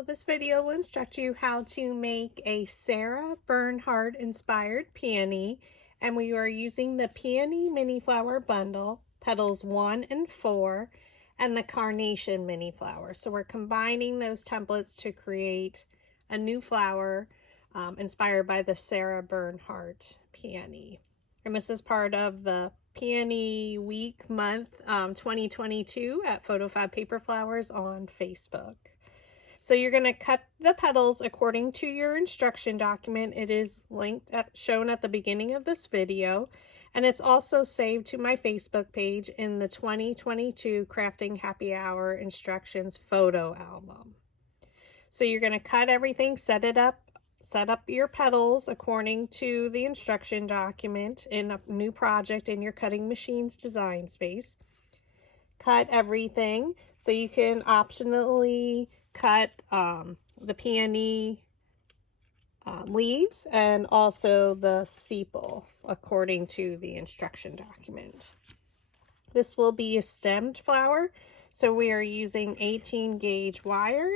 So this video will instruct you how to make a Sarah Bernhardt inspired peony, and we are using the Peony Mini Flower Bundle, Petals 1 and 4, and the Carnation Mini Flower. So we're combining those templates to create a new flower inspired by the Sarah Bernhardt Peony. And this is part of the Peony Week Month 2022 at PhotoFabPaperFlowers on Facebook. So you're going to cut the petals according to your instruction document. It is linked shown at the beginning of this video, and it's also saved to my Facebook page in the 2022 Crafting Happy Hour Instructions photo album. So you're going to cut everything, set up your petals according to the instruction document in a new project in your cutting machine's design space. Cut everything, so you can optionally cut the peony leaves and also the sepal according to the instruction document. This will be a stemmed flower, so we are using 18 gauge wire.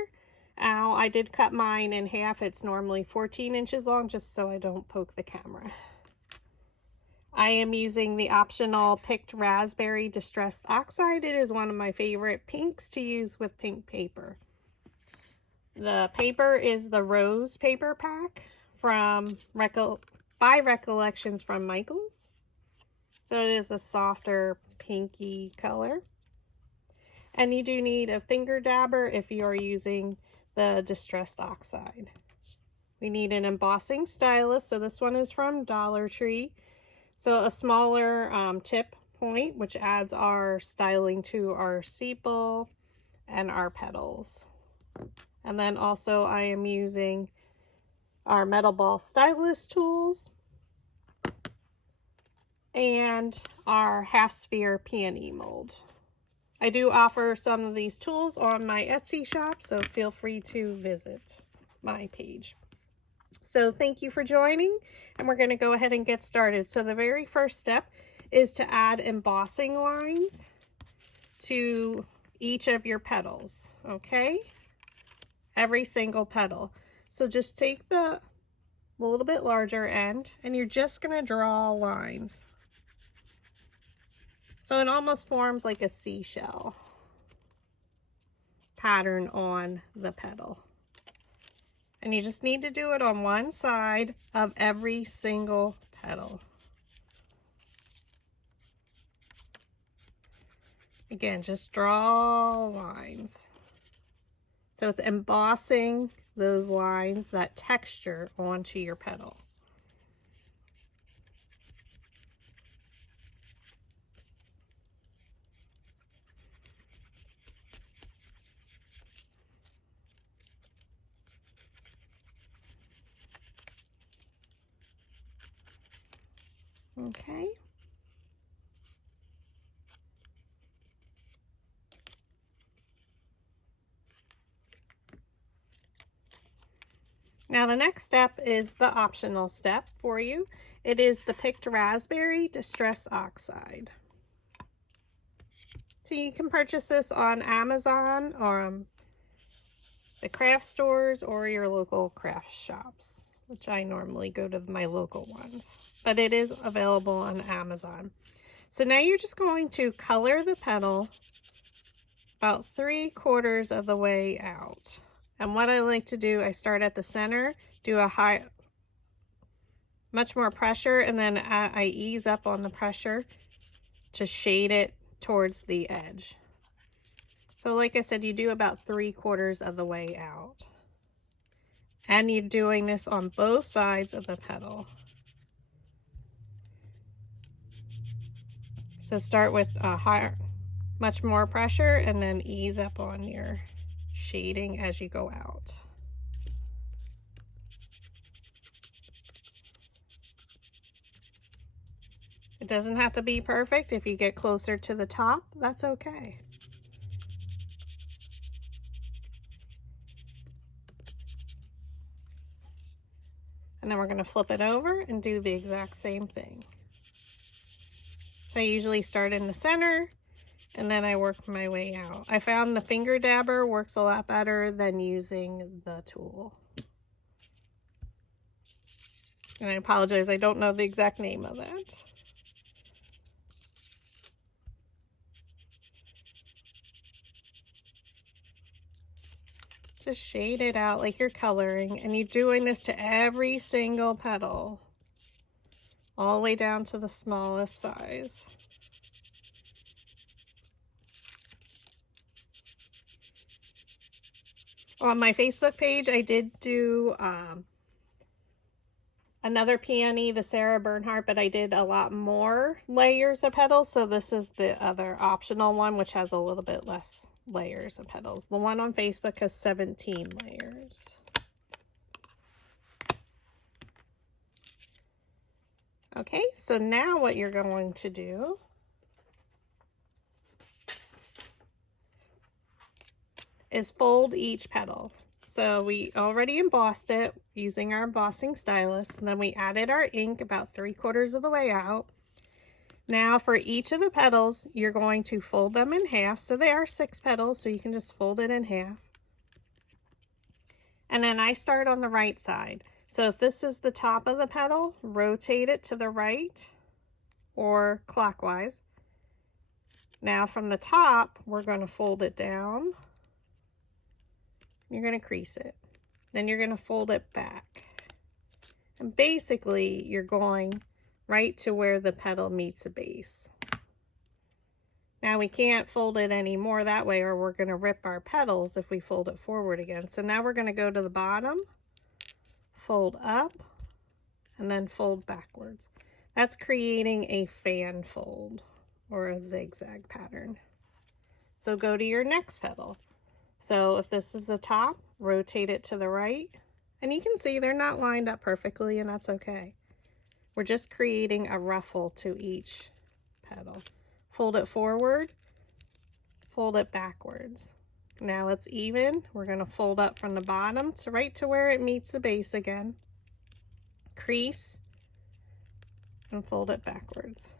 Now, I did cut mine in half. It's normally 14 inches long, just so I don't poke the camera. I am using the optional picked raspberry distressed oxide. It is one of my favorite pinks to use with pink paper. The paper is the rose paper pack from by Recollections from Michaels. So it is a softer pinky color. And you do need a finger dabber if you are using the distressed oxide. We need an embossing stylus. So this one is from Dollar Tree. So a smaller tip point, which adds our styling to our sepal and our petals. And then also I am using our metal ball stylus tools and our half sphere peony mold. I do offer some of these tools on my Etsy shop, so feel free to visit my page. So thank you for joining, and we're going to go ahead and get started. So the very first step is to add embossing lines to each of your petals, okay? Every single petal. So just take the little bit larger end, and you're just going to draw lines. So it almost forms like a seashell pattern on the petal. And you just need to do it on one side of every single petal. Again, just draw lines. So it's embossing those lines, that texture onto your petal. Okay. Now the next step is the optional step for you. It is the picked raspberry distress oxide. So you can purchase this on Amazon or the craft stores or your local craft shops, which I normally go to my local ones, but it is available on Amazon. So now you're just going to color the petal about 3/4 of the way out. And what I like to do, I start at the center, do a much more pressure, and then I ease up on the pressure to shade it towards the edge. So like I said, you do about 3/4 of the way out. And you're doing this on both sides of the petal. So start with much more pressure, and then ease up on your shading as you go out. It doesn't have to be perfect. If you get closer to the top, that's okay. And then we're going to flip it over and do the exact same thing. So I usually start in the center and then I work my way out. I found the finger dabber works a lot better than using the tool. And I apologize, I don't know the exact name of that. Just shade it out like you're coloring, and you're doing this to every single petal, all the way down to the smallest size. On my Facebook page, I did do another peony, the Sarah Bernhardt, but I did a lot more layers of petals. So this is the other optional one, which has a little bit less layers of petals. The one on Facebook has 17 layers. Okay, so now what you're going to do is fold each petal. So we already embossed it using our embossing stylus, and then we added our ink about 3/4 of the way out. Now for each of the petals, you're going to fold them in half. So they are 6 petals, so you can just fold it in half. And then I start on the right side. So if this is the top of the petal, rotate it to the right or clockwise. Now from the top, we're going to fold it down. You're going to crease it. Then you're going to fold it back. And basically, you're going right to where the petal meets the base. Now we can't fold it any more that way, or we're going to rip our petals if we fold it forward again. So now we're going to go to the bottom, fold up, and then fold backwards. That's creating a fan fold or a zigzag pattern. So go to your next petal. So if this is the top, rotate it to the right. And you can see they're not lined up perfectly, and that's okay. We're just creating a ruffle to each petal. Fold it forward, fold it backwards. Now it's even. We're going to fold up from the bottom to right to where it meets the base again. Crease and fold it backwards.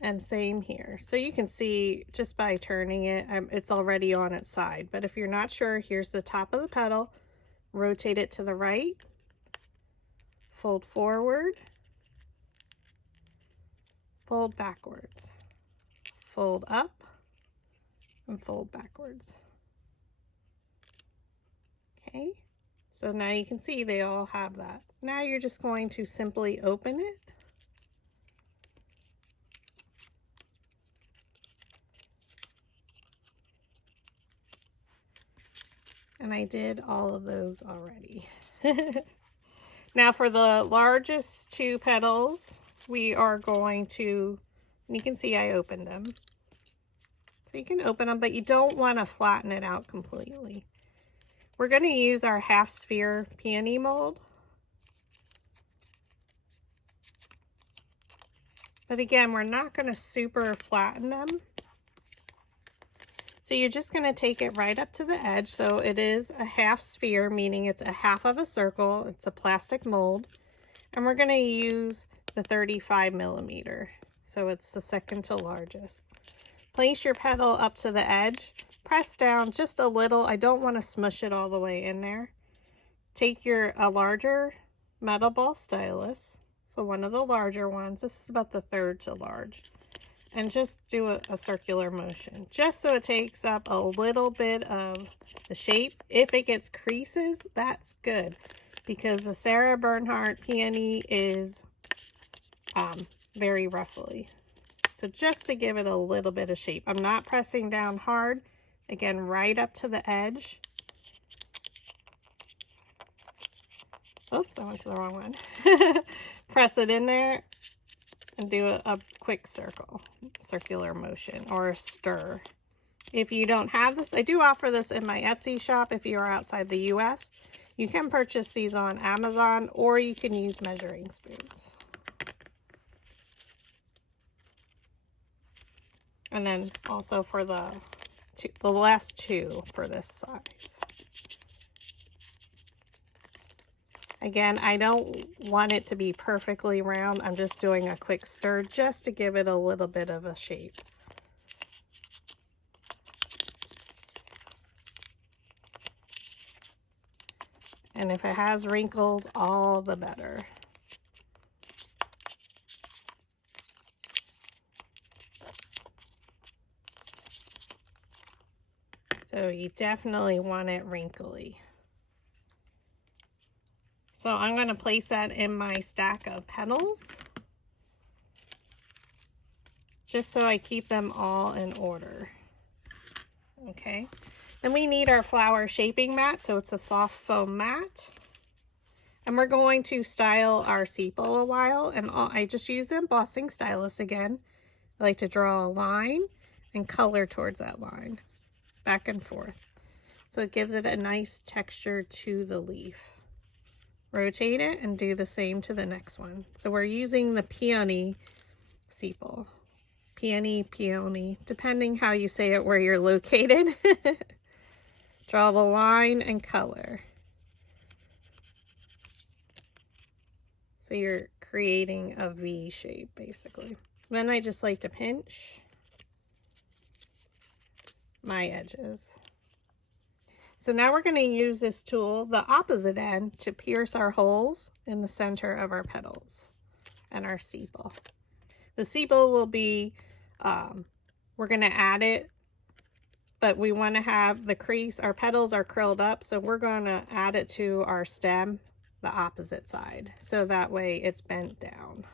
And same here. So you can see just by turning it, it's already on its side. But if you're not sure, here's the top of the petal. Rotate it to the right. Fold forward. Fold backwards. Fold up. And fold backwards. Okay. So now you can see they all have that. Now you're just going to simply open it. And I did all of those already. Now for the largest 2 petals, we are going to, you can see I opened them. So you can open them, but you don't want to flatten it out completely. We're going to use our half sphere peony mold. But again, we're not going to super flatten them. So you're just going to take it right up to the edge. So it is a half sphere, meaning it's a half of a circle. It's a plastic mold. And we're going to use the 35 millimeter. So it's the second to largest. Place your petal up to the edge. Press down just a little. I don't want to smush it all the way in there. Take a larger metal ball stylus. So one of the larger ones. This is about the 3rd to large. And just do a circular motion, just so it takes up a little bit of the shape. If it gets creases, that's good, because the Sarah Bernhardt Peony is very ruffly. So just to give it a little bit of shape. I'm not pressing down hard. Again, right up to the edge. Oops, I went to the wrong one. Press it in there. And do a quick circular motion, or a stir. If you don't have this, I do offer this in my Etsy shop. If you are outside the US, you can purchase these on Amazon, or you can use measuring spoons. And then also for the last 2 for this size. Again, I don't want it to be perfectly round. I'm just doing a quick stir just to give it a little bit of a shape. And if it has wrinkles, all the better. So you definitely want it wrinkly. So I'm going to place that in my stack of petals, just so I keep them all in order. Okay. Then we need our flower shaping mat, so it's a soft foam mat. And we're going to style our sepal a while, and I just use the embossing stylus again. I like to draw a line and color towards that line, back and forth. So it gives it a nice texture to the leaf. Rotate it and do the same to the next one. So we're using the peony sepal. Peony, depending how you say it where you're located. Draw the line and color. So you're creating a V shape, basically. Then I just like to pinch my edges. So now we're going to use this tool, the opposite end, to pierce our holes in the center of our petals and our sepal. The sepal will be, we're going to add it, but we want to have the crease, our petals are curled up, so we're going to add it to our stem, the opposite side, so that way it's bent down.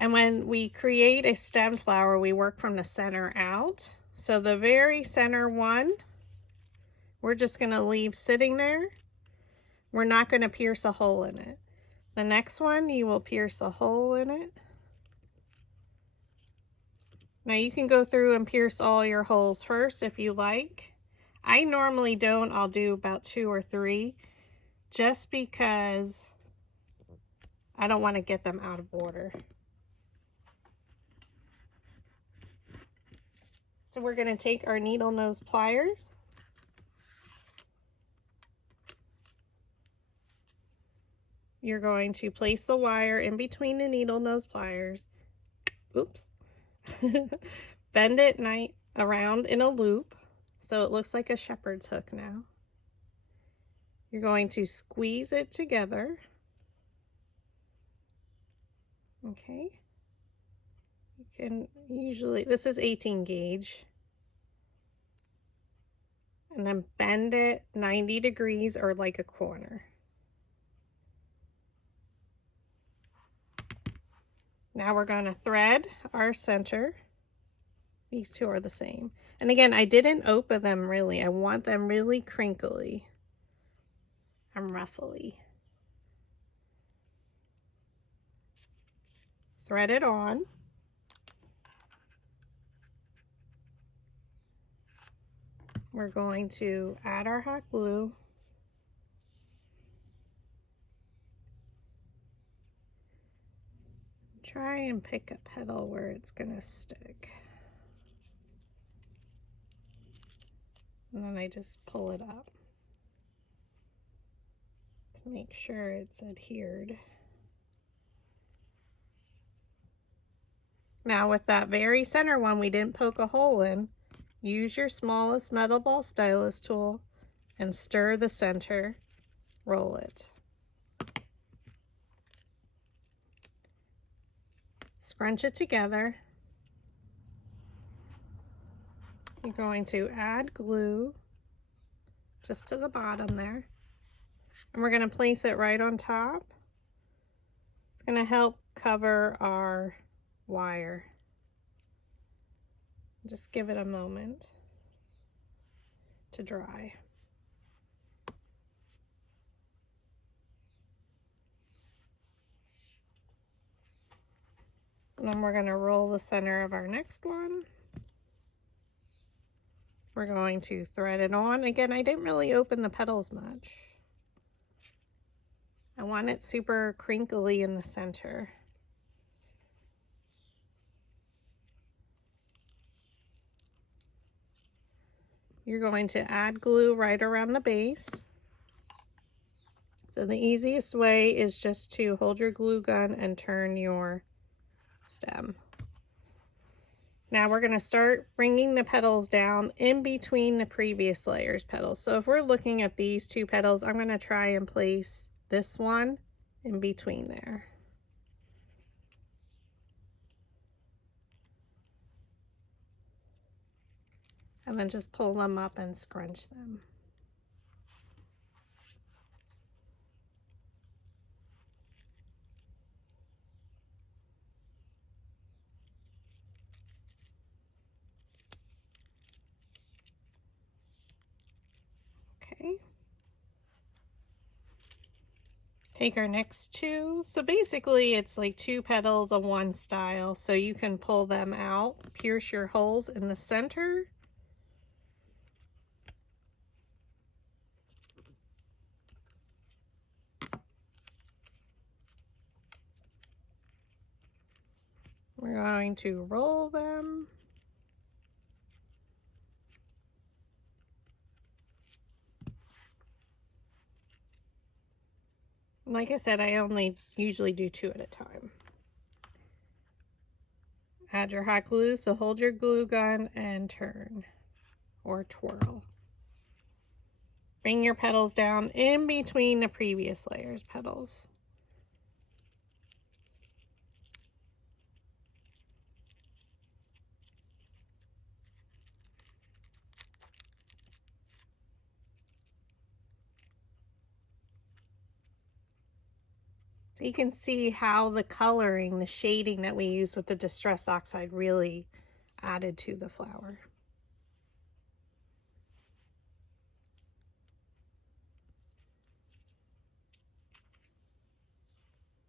And when we create a stem flower, we work from the center out. So the very center one, we're just going to leave sitting there. We're not going to pierce a hole in it. The next one, you will pierce a hole in it. Now you can go through and pierce all your holes first if you like. I normally don't. I'll do about 2 or 3 just because I don't want to get them out of order. So we're going to take our needle nose pliers. You're going to place the wire in between the needle nose pliers. Oops. Bend it around in a loop so it looks like a shepherd's hook now. You're going to squeeze it together. Okay. You can usually, this is 18 gauge. And then bend it 90 degrees or like a corner. Now we're going to thread our center. These two are the same. And again, I didn't open them really. I want them really crinkly and ruffly. Thread it on. We're going to add our hot glue. Try and pick a petal where it's going to stick. And then I just pull it up to make sure it's adhered. Now with that very center one we didn't poke a hole in, use your smallest metal ball stylus tool and stir the center, roll it. Scrunch it together. You're going to add glue just to the bottom there. And we're going to place it right on top. It's going to help cover our wire. Just give it a moment to dry. And then we're going to roll the center of our next one. We're going to thread it on. Again, I didn't really open the petals much. I want it super crinkly in the center. You're going to add glue right around the base. So the easiest way is just to hold your glue gun and turn your stem. Now we're going to start bringing the petals down in between the previous layers petals. So if we're looking at these two petals, I'm going to try and place this one in between there. And then just pull them up and scrunch them. Okay. Take our next two. So basically it's like two petals of one style. So you can pull them out, pierce your holes in the center. We're going to roll them. Like I said, I only usually do two at a time. Add your hot glue, so hold your glue gun and turn or twirl. Bring your petals down in between the previous layers petals. So you can see how the coloring, the shading that we use with the Distress Oxide really added to the flower.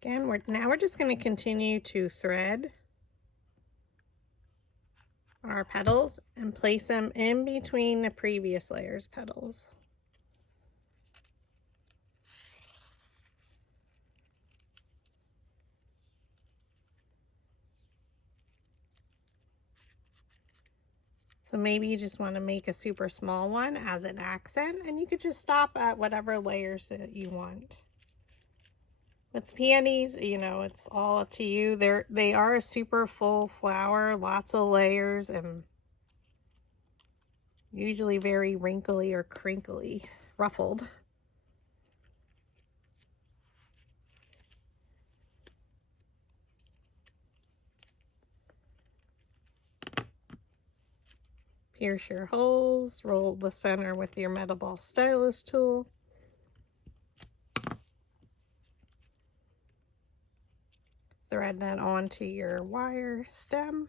Again, now we're just going to continue to thread our petals and place them in between the previous layers petals. So maybe you just want to make a super small one as an accent, and you could just stop at whatever layers that you want. With peonies, you know, it's all up to you. They are a super full flower, lots of layers, and usually very wrinkly or crinkly, ruffled. Pierce your holes, roll the center with your metal ball stylus tool. Thread that onto your wire stem.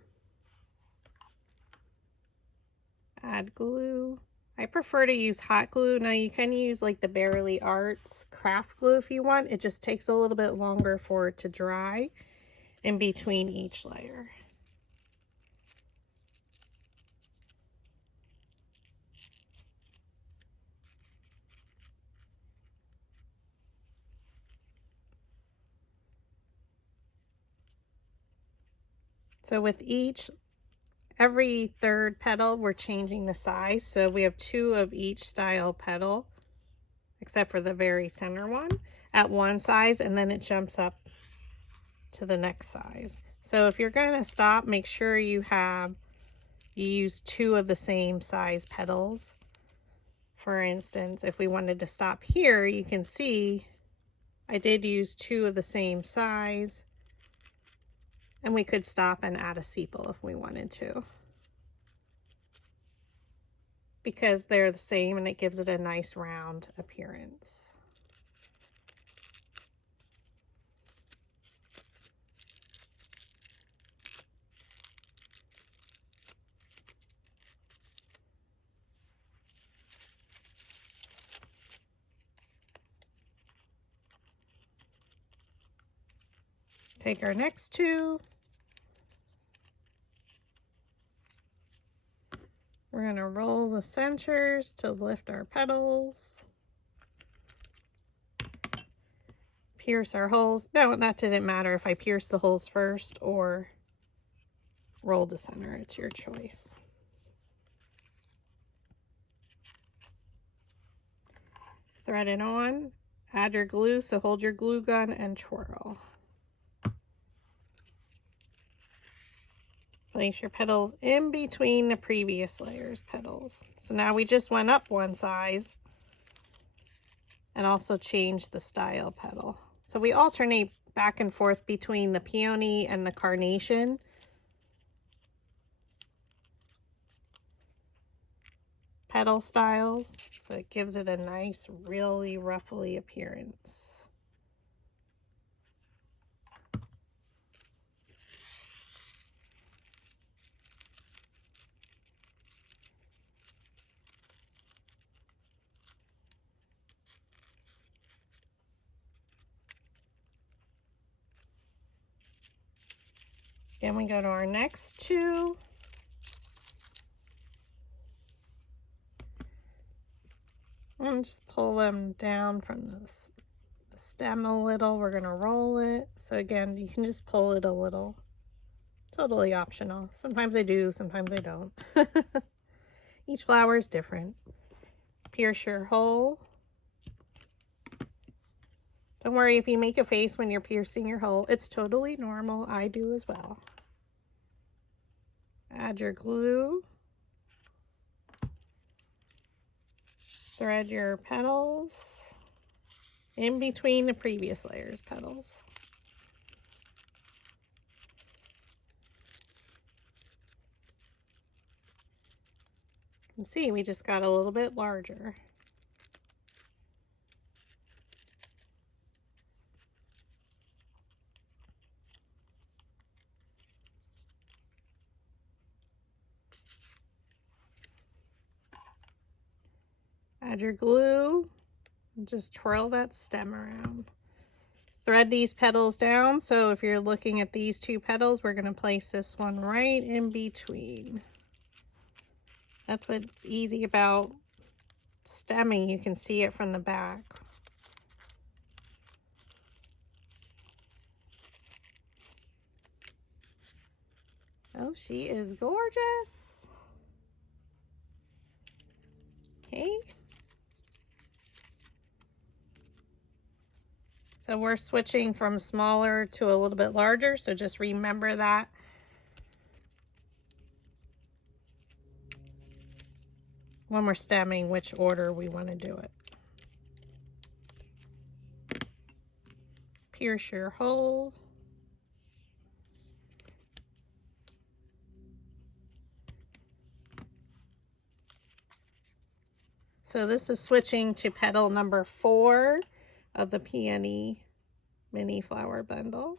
Add glue. I prefer to use hot glue. Now you can use like the Bearly Arts craft glue if you want. It just takes a little bit longer for it to dry in between each layer. So with every third petal, we're changing the size. So we have two of each style petal, except for the very center one, at one size, and then it jumps up to the next size. So if you're going to stop, make sure you use two of the same size petals. For instance, if we wanted to stop here, you can see I did use two of the same size, and we could stop and add a sepal if we wanted to, because they're the same and it gives it a nice round appearance. Take our next two. We're going to roll the centers to lift our petals. Pierce our holes. No, that didn't matter if I pierce the holes first or roll the center. It's your choice. Thread it on. Add your glue, so hold your glue gun and twirl. Place your petals in between the previous layer's petals. So now we just went up one size and also changed the style petal. So we alternate back and forth between the peony and the carnation. Petal styles, so it gives it a nice, really ruffly appearance. Then we go to our next two. And just pull them down from the stem a little. We're going to roll it. So again, you can just pull it a little. Totally optional. Sometimes I do, sometimes I don't. Each flower is different. Pierce your hole. Don't worry if you make a face when you're piercing your hole. It's totally normal. I do as well. Add your glue. Thread your petals in between the previous layer's petals. You can see we just got a little bit larger. Add your glue and just twirl that stem around. Thread these petals down, so if you're looking at these two petals, we're going to place this one right in between. That's what's easy about stemming. You can see it from the back. Oh, she is gorgeous. Okay. So we're switching from smaller to a little bit larger, so just remember that. When we're stemming, which order we want to do it. Pierce your hole. So this is switching to petal number 4 of the Peony Mini Flower Bundle.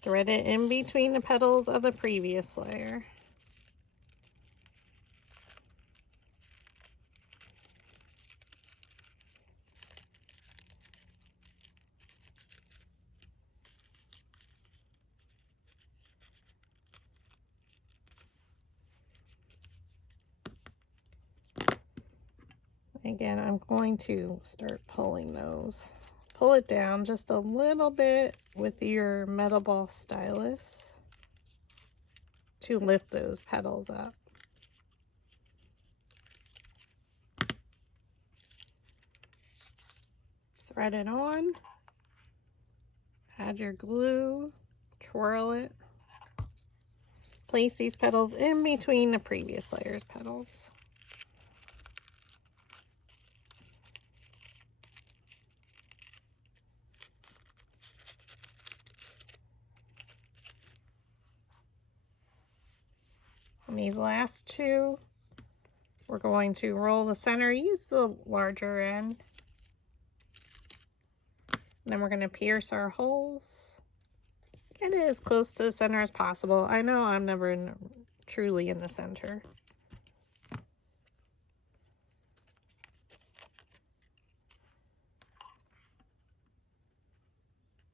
Thread it in between the petals of the previous layer. Again, I'm going to start pulling those. Pull it down just a little bit with your metal ball stylus to lift those petals up. Thread it on. Add your glue. Twirl it. Place these petals in between the previous layer's petals. And these last two, we're going to roll the center, use the larger end. And then we're going to pierce our holes. Get it as close to the center as possible. I know I'm never truly in the center.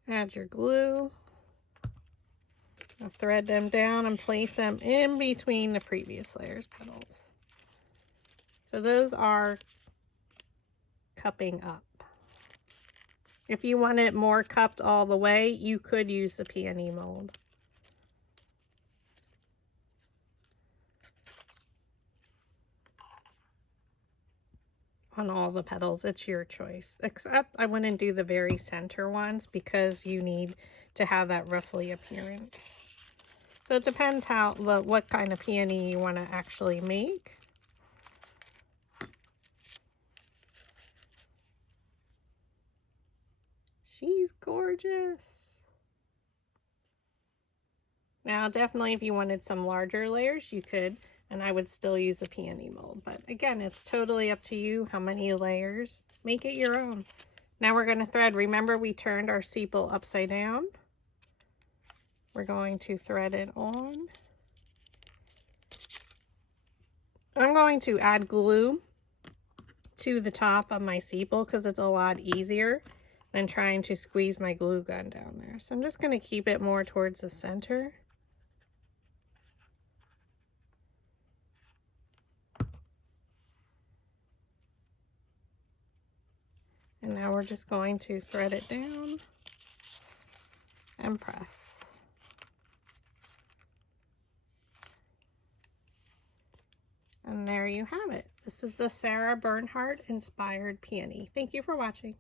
Add your glue. Now thread them down and place them in between the previous layer's petals. So those are cupping up. If you want it more cupped all the way, you could use the peony mold. on all the petals. It's your choice. Except I wouldn't do the very center ones because you need to have that ruffly appearance. So it depends what kind of peony you want to actually make. She's gorgeous. Now, definitely if you wanted some larger layers, you could, and I would still use the peony mold. But again, it's totally up to you how many layers. Make it your own. Now we're going to thread. Remember, we turned our sepal upside down. We're going to thread it on. I'm going to add glue to the top of my sepal because it's a lot easier than trying to squeeze my glue gun down there. So I'm just going to keep it more towards the center. And now we're just going to thread it down and press. And there you have it. This is the Sarah Bernhardt Inspired Peony. Thank you for watching.